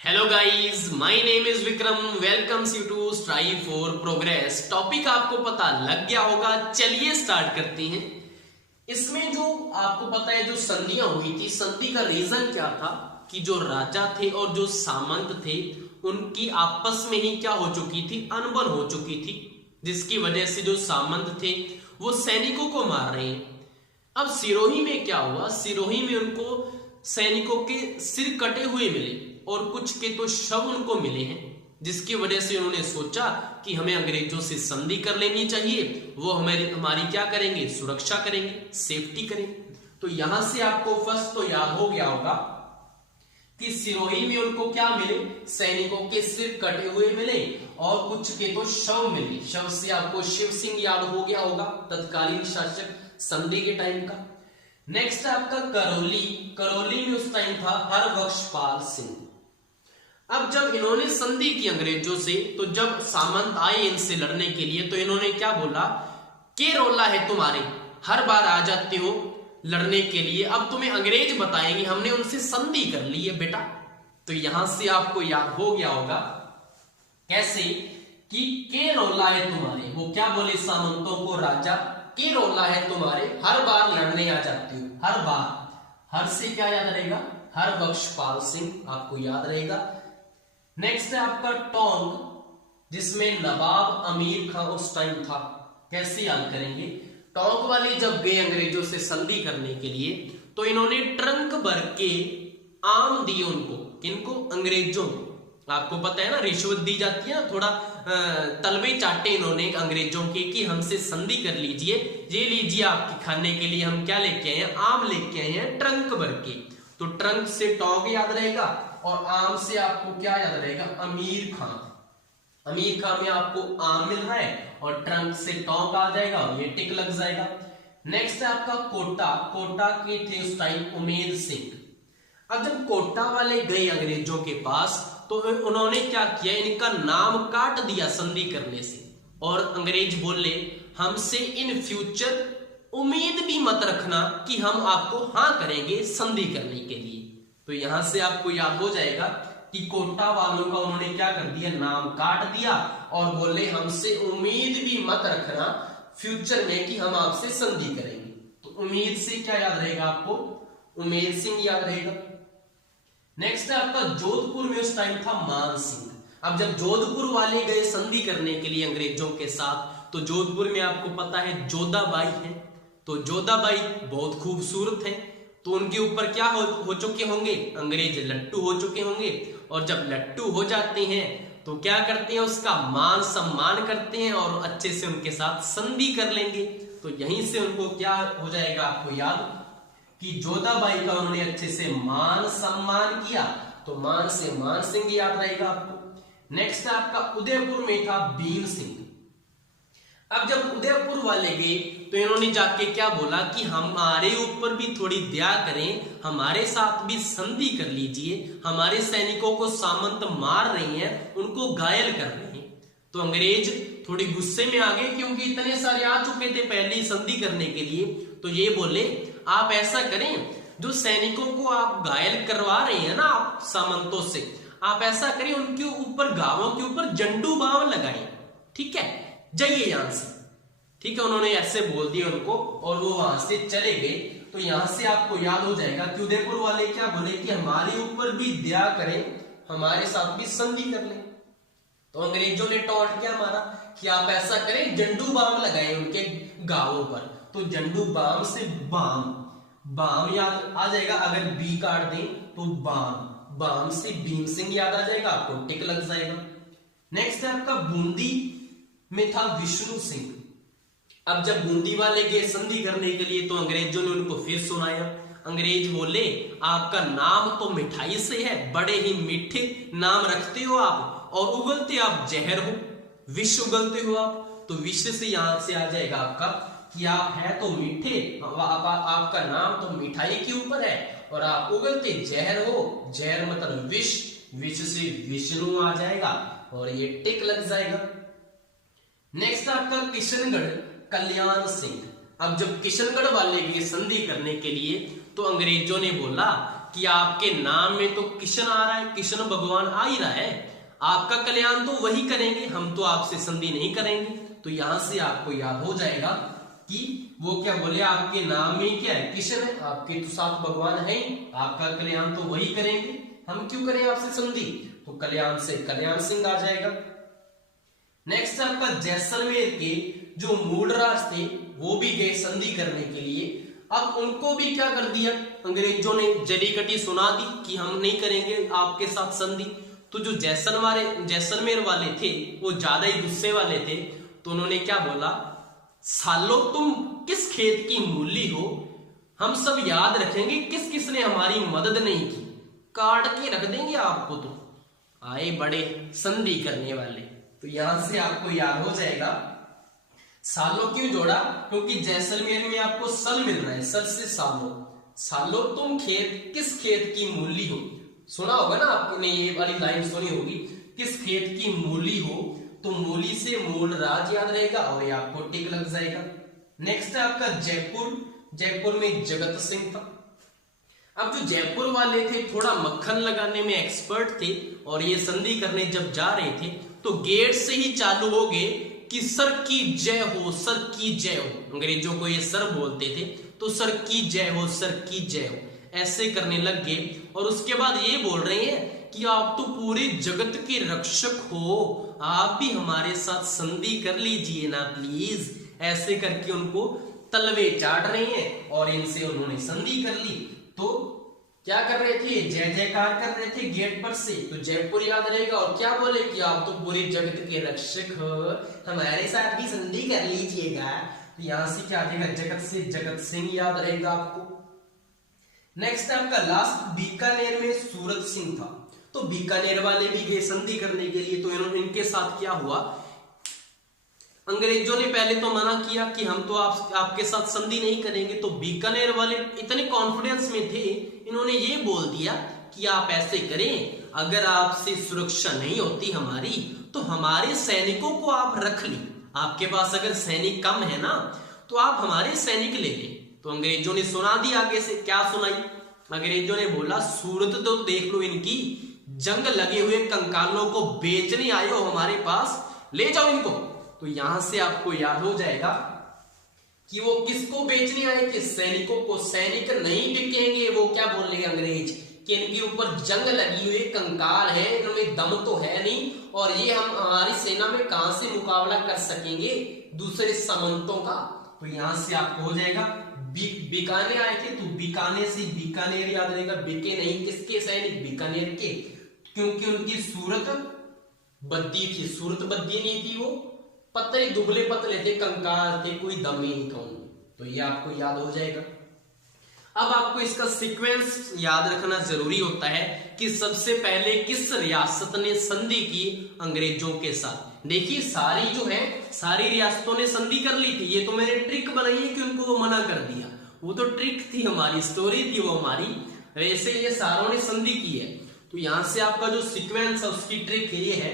Hello guys, my name is Vikram. Welcomes you to strive for progress. Topic आपको पता लग गया होगा, चलिए स्टार्ट करते हैं। इसमें जो आपको पता है, जो संधियां हुई थी, संधि का रीजन क्या था कि जो राजा थे और जो सामंत थे उनकी आपस में ही क्या हो चुकी थी, अनबन हो चुकी थी, जिसकी वजह से जो सामंत थे वो सैनिकों को मार रहे हैं। अब सिरोही में क्या हुआ, सिरोही में उनको सैनिकों के सिर कटे हुए मिले और कुछ के तो शव उनको मिले हैं, जिसकी वजह से उन्होंने सोचा कि हमें अंग्रेजों से संधि कर लेनी चाहिए, वो हमारी क्या करेंगे, सुरक्षा करेंगे, सेफ्टी करेंगे। तो यहां से आपको फर्स्ट तो याद हो गया होगा कि सिरोही में उनको क्या मिले, सैनिकों के सिर कटे हुए मिले और कुछ के तो शव मिले। शव से आपको शिव सिंह याद हो गया होगा, तत्कालीन शासक संधि के टाइम का। नेक्स्ट है आपका करौली। करौली में उस टाइम था हरबख्शपाल सिंह। अब जब इन्होंने संधि की अंग्रेजों से, तो जब सामंत आए इनसे लड़ने के लिए, तो इन्होंने क्या बोला, के रोला है तुम्हारे, हर बार आ जाते हो लड़ने के लिए, अब तुम्हें अंग्रेज बताएंगे, हमने उनसे संधि कर ली है बेटा। तो यहां से आपको याद हो गया होगा कैसे कि के रोला है तुम्हारे, वो क्या बोले सामंतों को, राजा के रोला है तुम्हारे, हर बार लड़ने आ जाते हो, हर बार। हर से क्या याद रहेगा, हरबख्शपाल सिंह आपको याद रहेगा। नेक्स्ट है आपका टोंग, जिसमें नवाब अमीर खां उस टाइम था। कैसे याद करेंगे, टोंग वाले जब गए अंग्रेजों से संधि करने के लिए, तो इन्होंने ट्रंक भर के आम दिए उनको। किनको, अंग्रेजों को। आपको पता है ना, रिश्वत दी जाती है ना, थोड़ा तलवे चाटे इन्होंने अंग्रेजों के कि हमसे संधि कर लीजिए, ये लीजिए आपके खाने के लिए हम क्या लेके आए हैं, आम लेके आए हैं ट्रंक भर के। तो ट्रंक से टोंग याद रहेगा और आम से आपको क्या याद रहेगा, अमीर खां। अमीर खां में आपको आम मिल रहा है और ट्रंक से टोंक आ जाएगा और ये टिक लग जाएगा। नेक्स्ट है आपका कोटा। कोटा के थे उस टाइम उमेद सिंह। अब जब कोटा वाले गए अंग्रेजों के पास, तो उन्होंने क्या किया, इनका नाम काट दिया संधि करने से, और अंग्रेज बोले हमसे इन फ्यूचर उम्मीद भी मत रखना कि हम आपको हां करेंगे संधि करने के लिए। तो यहां से आपको याद हो जाएगा कि कोटा वालों का उन्होंने क्या कर दिया, नाम काट दिया और बोले हमसे उम्मीद भी मत रखना फ्यूचर में कि हम आपसे संधि करेंगे। तो उम्मीद से क्या याद रहेगा आपको, उमेद सिंह याद रहेगा। नेक्स्ट है आपका जोधपुर में उस टाइम था मान सिंह। अब जब जोधपुर वाले गए संधि करने के लिए अंग्रेजों के साथ, तो जोधपुर में आपको पता है जोधाबाई है। तो जोधाबाई बहुत खूबसूरत है, तो उनके ऊपर क्या हो चुके होंगे, अंग्रेज लट्टू हो चुके होंगे। और जब लट्टू हो जाते हैं तो क्या करते हैं, उसका मान सम्मान करते हैं और अच्छे से उनके साथ संधि कर लेंगे। तो यहीं से उनको क्या हो जाएगा, आपको याद कि जोधाबाई का उन्होंने अच्छे से मान सम्मान किया, तो मान से मान सिंह याद रहेगा आपको। नेक्स्ट आपका उदयपुर में था भीम सिंह। अब जब उदयपुर वाले गए, तो इन्होंने जाके क्या बोला कि हमारे ऊपर भी थोड़ी दया करें, हमारे साथ भी संधि कर लीजिए, हमारे सैनिकों को सामंत मार रहे हैं, उनको घायल कर रहे हैं। तो अंग्रेज थोड़ी गुस्से में आ गए, क्योंकि इतने सारे आ चुके थे पहले ही संधि करने के लिए। तो ये बोले आप ऐसा करें, जो सैनिकों को आप घायल करवा रहे हैं ना आप सामंतों से, आप ऐसा करें उनके ऊपर, गांवों के ऊपर झंडू बाम लगाएं, ठीक है, जाइए यहां से। ठीक है, उन्होंने ऐसे बोल दिया उनको और वो वहां से चले गए। तो यहां से आपको याद हो जाएगा कि उदयपुर वाले क्या बोले कि हमारे ऊपर भी दया करें, हमारे साथ भी संधि कर लें। तो अंग्रेजों ने टॉन्ट क्या मारा कि आप ऐसा करें, झंडू बाम लगाएं उनके गांवों पर। तो झंडू बाम से बाम, बाम याद आ जाएगा, अगर बी काट दें तो बाम, बाम से भीम सिंह याद आ जाएगा, आपको टिक लग जाएगा। नेक्स्ट है आपका बूंदी में था विष्णु सिंह। अब जब बूंदी वाले गए संधि करने के लिए, तो अंग्रेजों ने उनको फिर सुनाया। अंग्रेज बोले आपका नाम तो मिठाई से है, बड़े ही मीठे नाम रखते हो आप, और उगलते आप जहर हो, विष उगलते हो आप। तो विष से यहां से आ जाएगा आपका कि आप है तो मीठे, आपका नाम तो मिठाई के ऊपर है और आप उगलते जहर हो, जहर मतलब विष, विष से विष्णु आ जाएगा और ये टिक लग जाएगा। नेक्स्ट आपका किशनगढ़ कल्याण सिंह। अब जब किशनगढ़ वाले की संधि करने के लिए, तो अंग्रेजों ने बोला कि आपके नाम में तो किशन आ रहा है, कृष्ण भगवान आ ही रहा है, आपका कल्याण तो वही करेंगे, हम तो आपसे संधि नहीं करेंगे। तो यहां से आपको याद हो जाएगा कि वो क्या बोले, आपके नाम में क्या है, कृष्ण है, आपके तो साथ भगवान है, आपका कल्याण तो वही करेंगे, हम क्यों करें आपसे संधि। तो कल्याण से कल्याण सिंह आ जाएगा। नेक्स्ट आपका जैसलमेर के जो मूलराज थे वो भी गए संधि करने के लिए। अब उनको भी क्या कर दिया, अंग्रेजों ने जलीकटी सुना दी कि हम नहीं करेंगे आपके साथ संधि। तो जो जैसलमेर वाले थे वो ज्यादा ही गुस्से वाले थे, तो उन्होंने क्या बोला, सालो तुम किस खेत की मूली हो, हम सब याद रखेंगे किस किसने हमारी मदद नहीं की, काट के रख देंगे आपको। तो आए बड़े संधि करने वाले। तो यहां से आपको याद हो जाएगा सालो क्यों जोड़ा, क्योंकि जैसलमेर में आपको सल मिल रहा है, सल से सालो, सालो तुम किस खेत की मूली हो, सुना होगा ना आपने, ये वाली लाइन सुनी होगी, किस खेत की मूली हो, तो मूली से मूल राज याद रहेगा और ये आपको टिक लग जाएगा। नेक्स्ट है आपका जयपुर, जयपुर में जगत सिंह था। अब जो जयपुर वाले थे थोड़ा मक्खन लगाने में एक्सपर्ट थे, और ये संधि करने जब जा रहे थे तो गेट से ही चालू हो गए कि सर की जय हो, सर की जय हो, अंग्रेजों को ये सर बोलते थे, तो सर की जय हो, सर की जय हो, ऐसे करने लग गए। और उसके बाद ये बोल रहे हैं कि आप तो पूरे जगत के रक्षक हो, आप भी हमारे साथ संधि कर लीजिए ना प्लीज, ऐसे करके उनको तलवे चाट रहे हैं और इनसे उन्होंने संधि कर ली। तो क्या कर रहे थे, जय जयकार कर रहे थे गेट पर से। तो जयपुर याद रहेगा और क्या बोले कि आप तो पूरे जगत के रक्षक हो, हमारे साथ भी संधि कर लीजिएगा। तो यहां से क्या आ जाएगा, जगत से जगत सिंह याद रहेगा आपको। नेक्स्ट आपका लास्ट बीकानेर में सूरत सिंह था। तो बीकानेर वाले भी गए संधि करने के लिए। तो इनके साथ क्या हुआ, अंग्रेजों ने पहले तो मना किया कि हम तो आपके साथ संधि नहीं करेंगे। तो बीकानेर वाले इतने कॉन्फिडेंस में थे, इन्होंने ये बोल दिया कि आप ऐसे करें, अगर आपसे सुरक्षा नहीं होती हमारी तो हमारे सैनिकों को आप रख ली, आपके पास अगर सैनिक कम है ना तो आप हमारे सैनिक ले लें। तो अंग्रेजों ने सुना दी, आगे से क्या सुनाई, अंग्रेजों ने बोला सूरत तो देख लो इनकी, जंग लगे हुए कंकालों को बेचने आए हो हमारे पास, ले जाओ इनको। तो यहां से आपको याद हो जाएगा कि वो किसको बेचने आए थे, सैनिकों को। सैनिक नहीं बिकेंगे, वो क्या बोल रहे अंग्रेज कि इनके ऊपर जंग लगी हुई कंकाल है, इनमें दम तो है नहीं, और ये हम हमारी सेना में कहां से मुकाबला कर सकेंगे दूसरे सामंतों का। तो यहां से आपको हो जाएगा बीकाने आए थे, तो बीकाने से बीकानेर याद रहेगा, बिके नहीं किसके सैनिक, बीकानेर के, क्योंकि उनकी सूरत बद्दी थी, सूरत बद्दी नहीं थी, वो पतले दुबले पतले थे, कंकाल थे, कोई दम ही नहीं था उनमें। तो ये आपको याद हो जाएगा। अब आपको इसका सीक्वेंस याद रखना जरूरी होता है कि सबसे पहले किस रियासत ने संधि की अंग्रेजों के साथ। देखिए सारी जो है सारी रियासतों ने संधि कर ली थी, ये तो मैंने ट्रिक बनाई है कि उनको वो मना कर दिया, वो तो ट्रिक थी हमारी, स्टोरी थी वो हमारी, वैसे ये सारों ने संधि की है। तो यहां से आपका जो सीक्वेंस है उसकी ट्रिक ये है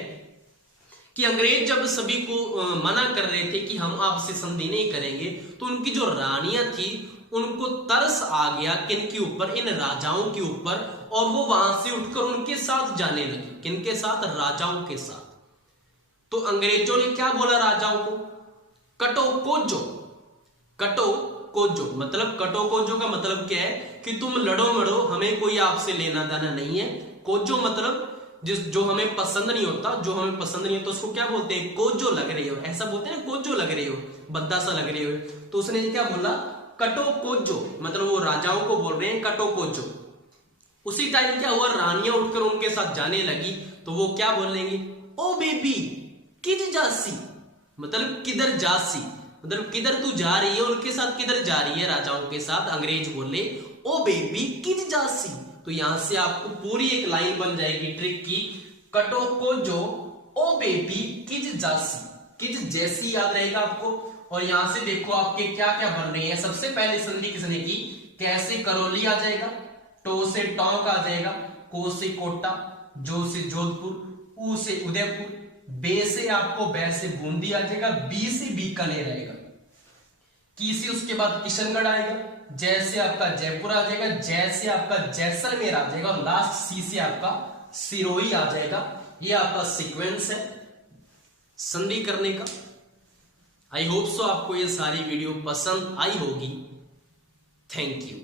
कि अंग्रेज जब सभी को मना कर रहे थे कि हम आपसे संधि नहीं करेंगे, तो उनकी जो रानियां थी उनको तरस आ गया किनके ऊपर, इन राजाओं के ऊपर, और वो वहां से उठकर उनके साथ जाने लगे, किनके साथ, राजाओं के साथ। तो अंग्रेजों ने क्या बोला राजाओं को, कटो कोजो, कटो कोजो, मतलब कटो कोजो का मतलब क्या है कि तुम लड़ो मड़ो, हमें कोई आपसे लेना देना नहीं है। कोजो मतलब जो हमें पसंद नहीं होता, जो हमें पसंद नहीं होता उसको क्या बोलते हैं, कोजो लग रहे हो, ऐसा बोलते हैं ना, कोजो लग रहे हो, बद्दा सा लग रहे हो। तो उसने क्या बोला, कटो कोजो, मतलब वो राजाओं को बोल रहे हैं कटो कोजो। उसी टाइम क्या हुआ, रानियां उठकर उनके साथ जाने लगी, तो वो क्या बोलेंगे, ओ बेबी किज जासी, मतलब किधर जासी, मतलब किधर तू जा रही है, उनके साथ किधर जा रही है, राजाओं के साथ। अंग्रेज बोले ओ बेबी किज जासी। तो यहां से आपको पूरी एक लाइन बन जाएगी ट्रिक की, कटो कोजो ओ बेबी किज जासी, किज जैसी याद रहेगा आपको। और यहां से देखो आपके क्या क्या बन रहे हैं, सबसे पहले संधि किसने की, कैसे करौली आ जाएगा, टो से टोंक आ जाएगा, को से कोटा, जो से जोधपुर, ऊ से उदयपुर, बे से आपको बै से बूंदी आ जाएगा, बी से बीकानेर आएगा, की से उसके बाद किशनगढ़ आएगा, जैसे आपका जयपुर आ जाएगा, जैसे आपका जैसलमेर आ जाएगा, और लास्ट सी से आपका सिरोही आ जाएगा। ये आपका सीक्वेंस है संधि करने का। आई होप सो आपको ये सारी वीडियो पसंद आई होगी। Thank you.